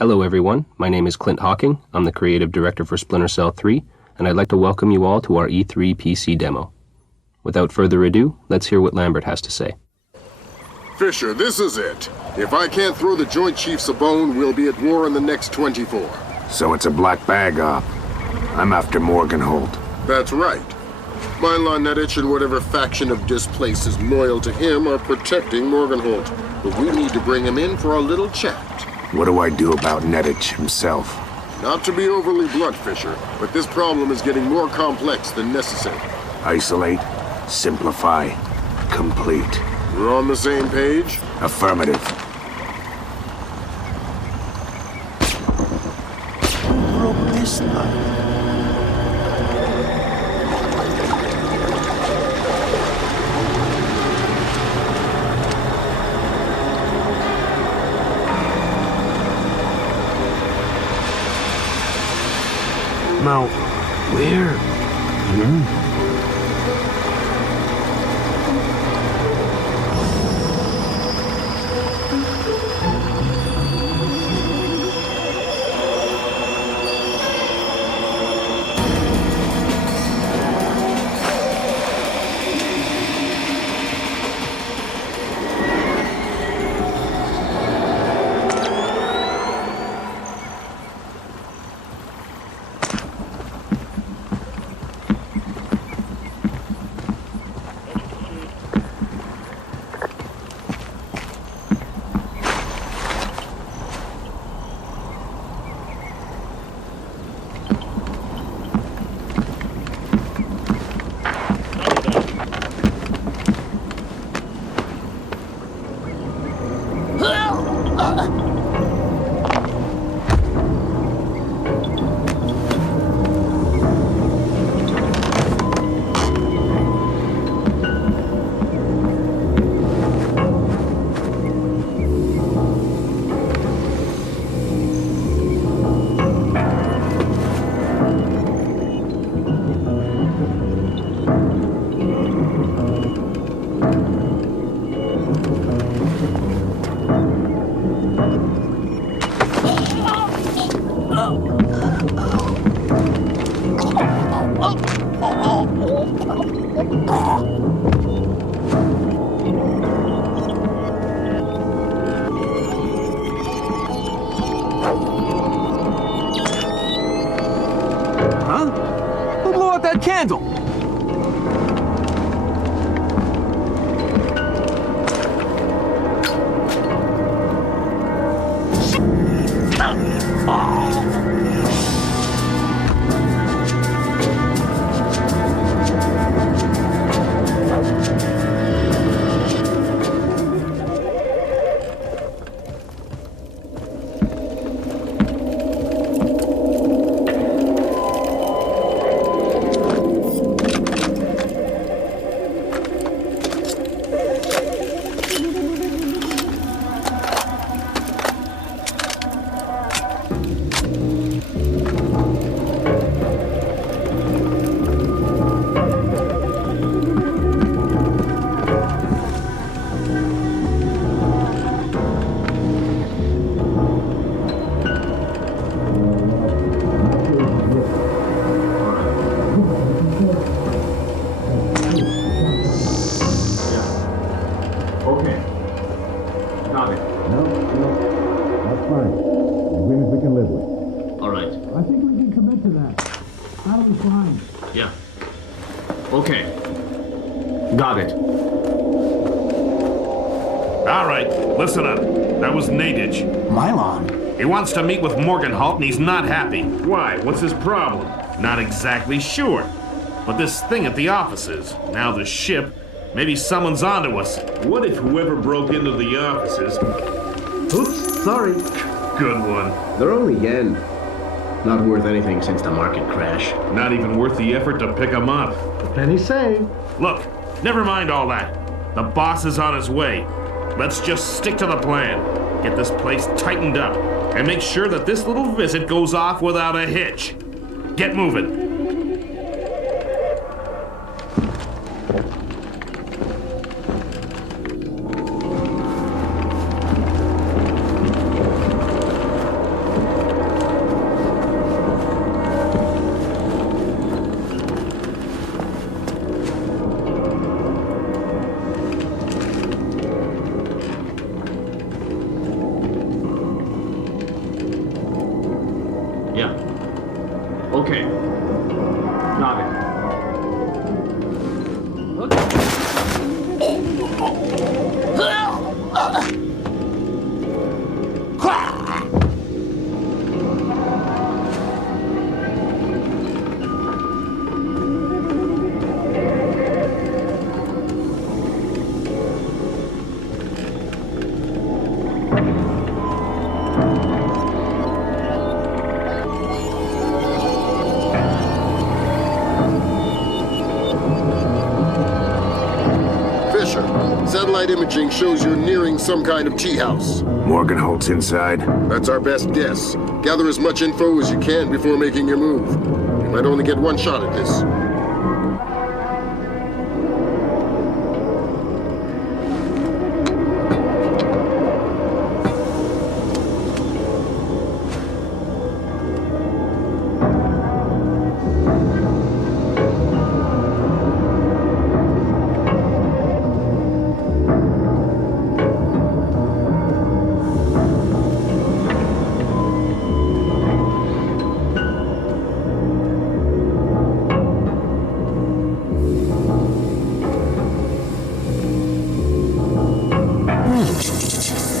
Hello everyone, my name is Clint Hawking. I'm the creative director for Splinter Cell 3, and I'd like to welcome you all to our E3 PC demo. Without further ado, let's hear what Lambert has to say. Fisher, this is it. If I can't throw the Joint Chiefs a bone, we'll be at war in the next 24. So it's a black bag op. I'm after Morgenholt. That's right. Mylon Nedich and whatever faction of displaced is loyal to him are protecting Morgenholt. But we need to bring him in for a little chat. What do I do about Nedich himself? Not to be overly blunt, Fisher, but this problem is getting more complex than necessary. Isolate, simplify, complete. We're on the same page? Affirmative. Who broke this line? Now, where? Who blew out that candle? Okay. Got it. All right, listen up. That was Nadich. Mylon? He wants to meet with Morgenholt and he's not happy. Why? What's his problem? Not exactly sure. But this thing at the offices, now the ship, maybe someone's onto us. What if whoever broke into the offices... Oops, sorry. Good one. They're only yen. Not worth anything since the market crash. Not even worth the effort to pick them up. Penny saved. Look, never mind all that. The boss is on his way. Let's just stick to the plan. Get this place tightened up, and make sure that this little visit goes off without a hitch. Get moving. Okay. Got it. Fisher, satellite imaging shows you're nearing some kind of tea house. Morgenholt's inside. That's our best guess. Gather as much info as you can before making your move. You might only get one shot at this.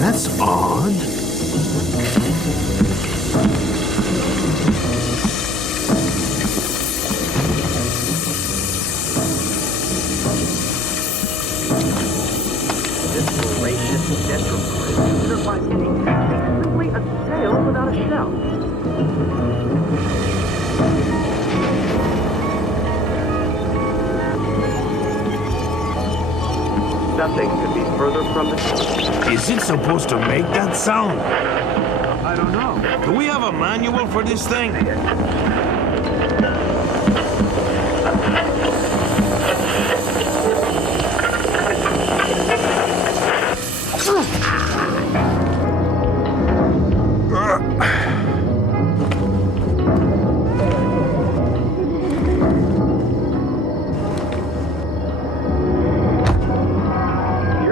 That's odd. This voracious tetrapod is considered by many as simply a sail without a shell. Nothing could be further from the truth. Is it supposed to make that sound? I don't know. Do we have a manual for this thing? Here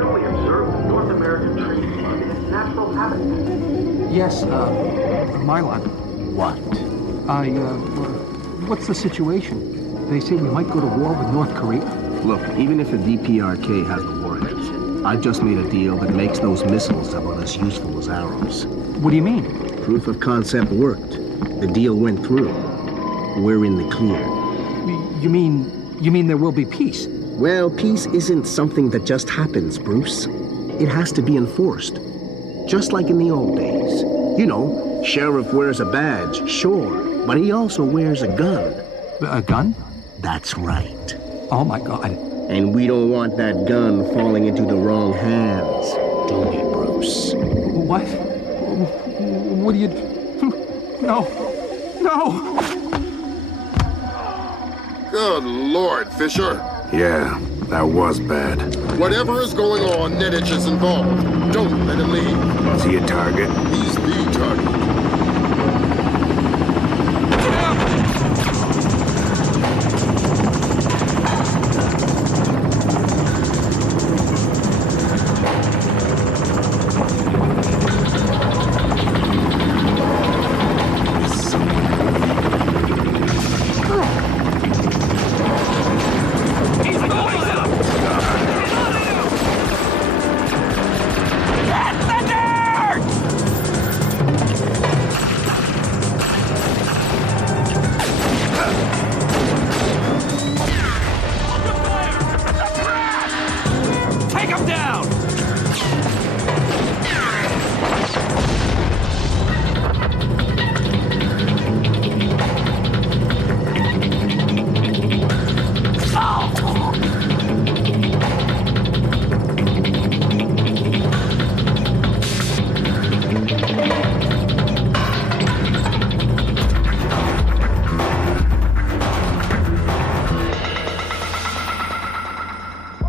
we observe the North American tree in its natural habitat. Yes, Mylon. What? What's the situation? They say we might go to war with North Korea. Look, even if the DPRK has the warheads, I've just made a deal that makes those missiles about as useful as arrows. What do you mean? Proof of concept worked. The deal went through. We're in the clear. You mean there will be peace? Well, peace isn't something that just happens, Bruce. It has to be enforced. Just like in the old days. You know, sheriff wears a badge, sure, but he also wears a gun. A gun? That's right. Oh my God. And we don't want that gun falling into the wrong hands, do we, Bruce? What? What do you... No. No! Good Lord, Fisher. Yeah, that was bad. Whatever is going on, Nedich is involved. Don't let him leave. Is he a target? He's the target.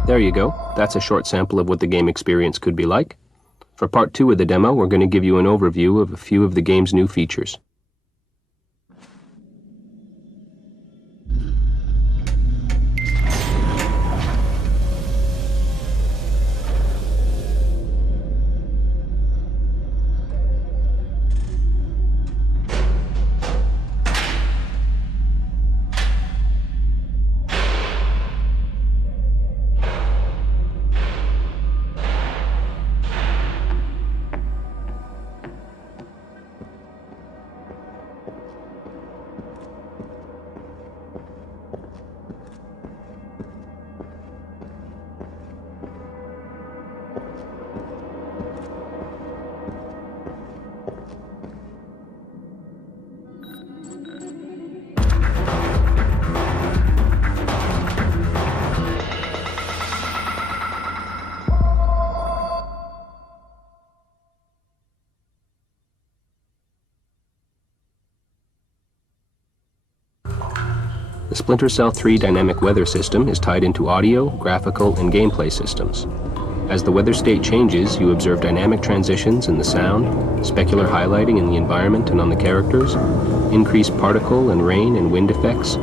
There you go. That's a short sample of what the game experience could be like. For part 2 of the demo, we're going to give you an overview of a few of the game's new features. The Splinter Cell 3 dynamic weather system is tied into audio, graphical, and gameplay systems. As the weather state changes, you observe dynamic transitions in the sound, specular highlighting in the environment and on the characters, increased particle and rain and wind effects.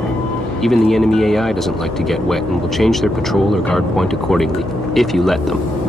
Even the enemy AI doesn't like to get wet and will change their patrol or guard point accordingly, if you let them.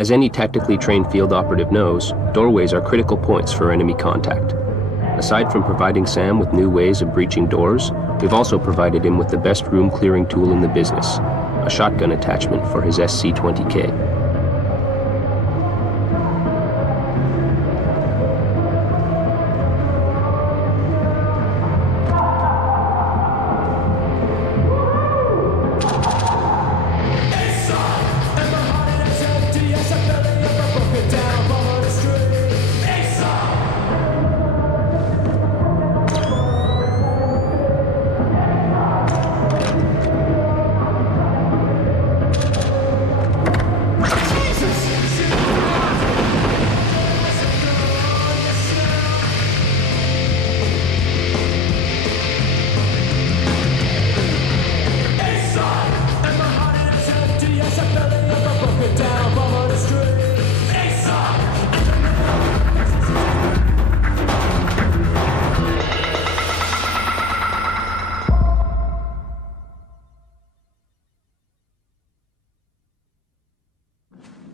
As any tactically trained field operative knows, doorways are critical points for enemy contact. Aside from providing Sam with new ways of breaching doors, we've also provided him with the best room-clearing tool in the business, a shotgun attachment for his SC-20K.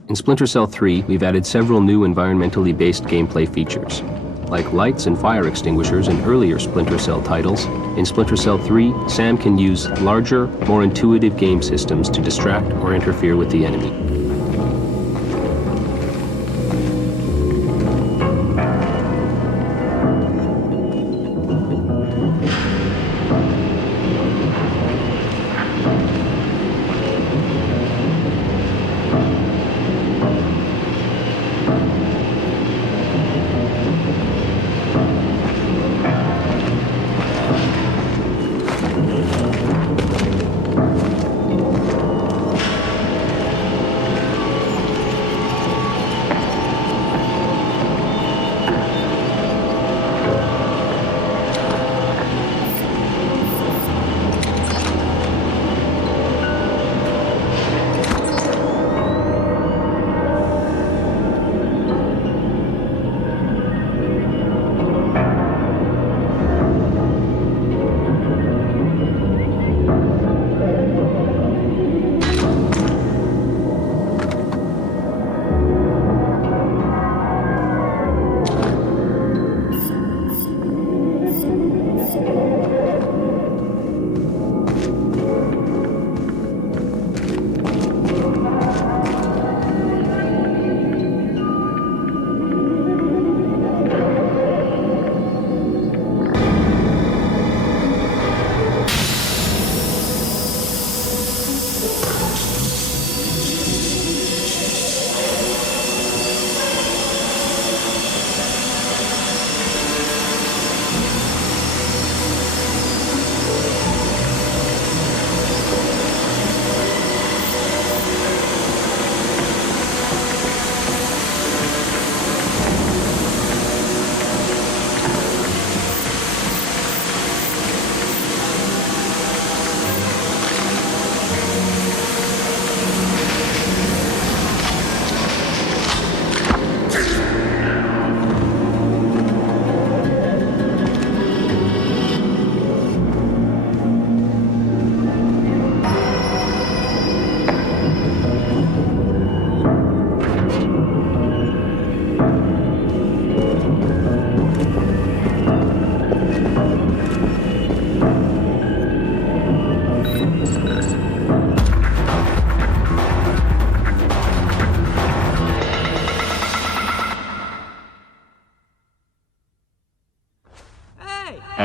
In Splinter Cell 3, we've added several new environmentally based gameplay features. Like lights and fire extinguishers in earlier Splinter Cell titles, in Splinter Cell 3, Sam can use larger, more intuitive game systems to distract or interfere with the enemy.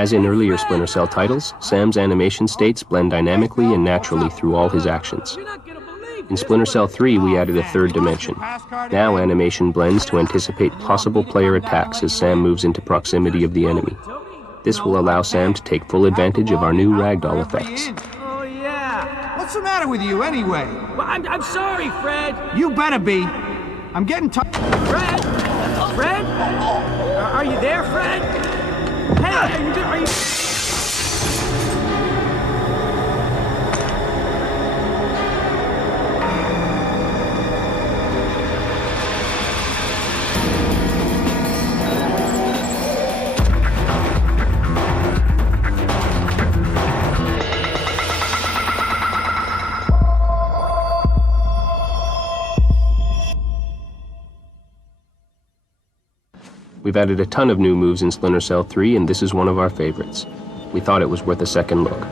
As in earlier Splinter Cell titles, Sam's animation states blend dynamically and naturally through all his actions. In Splinter Cell 3, we added a third dimension. Now animation blends to anticipate possible player attacks as Sam moves into proximity of the enemy. This will allow Sam to take full advantage of our new ragdoll effects. Oh, yeah. What's the matter with you, anyway? Well, I'm sorry, Fred. You better be. I'm getting tired. Fred? Fred? Are you there, Fred? Hey, are you... We've added a ton of new moves in Splinter Cell 3, and this is one of our favorites. We thought it was worth a second look.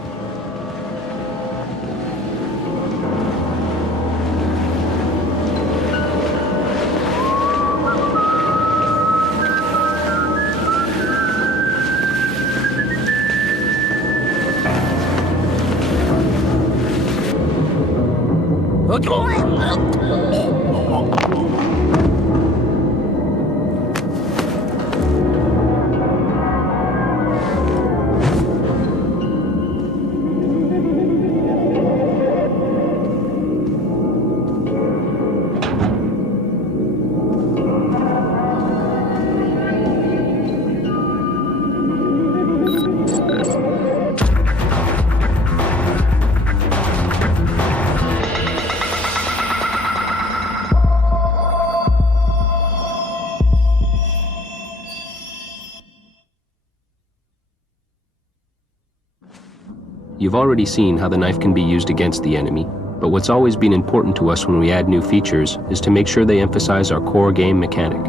You've already seen how the knife can be used against the enemy, but what's always been important to us when we add new features is to make sure they emphasize our core game mechanic.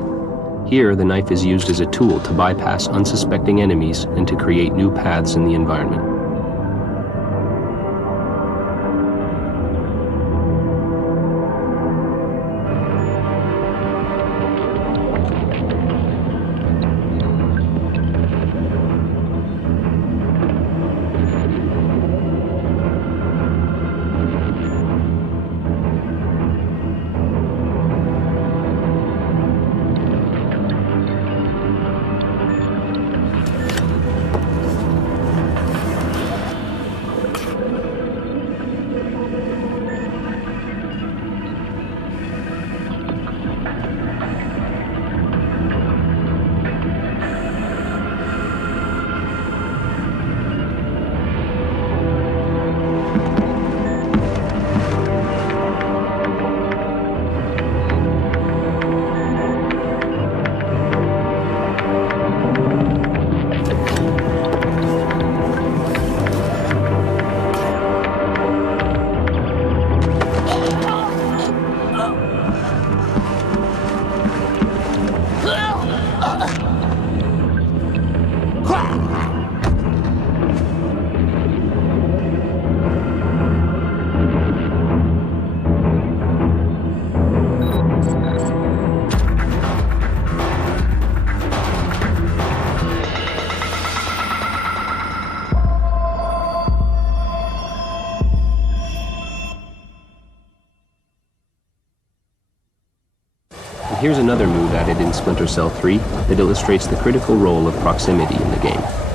Here, the knife is used as a tool to bypass unsuspecting enemies and to create new paths in the environment. Here's another move added in Splinter Cell 3 that illustrates the critical role of proximity in the game.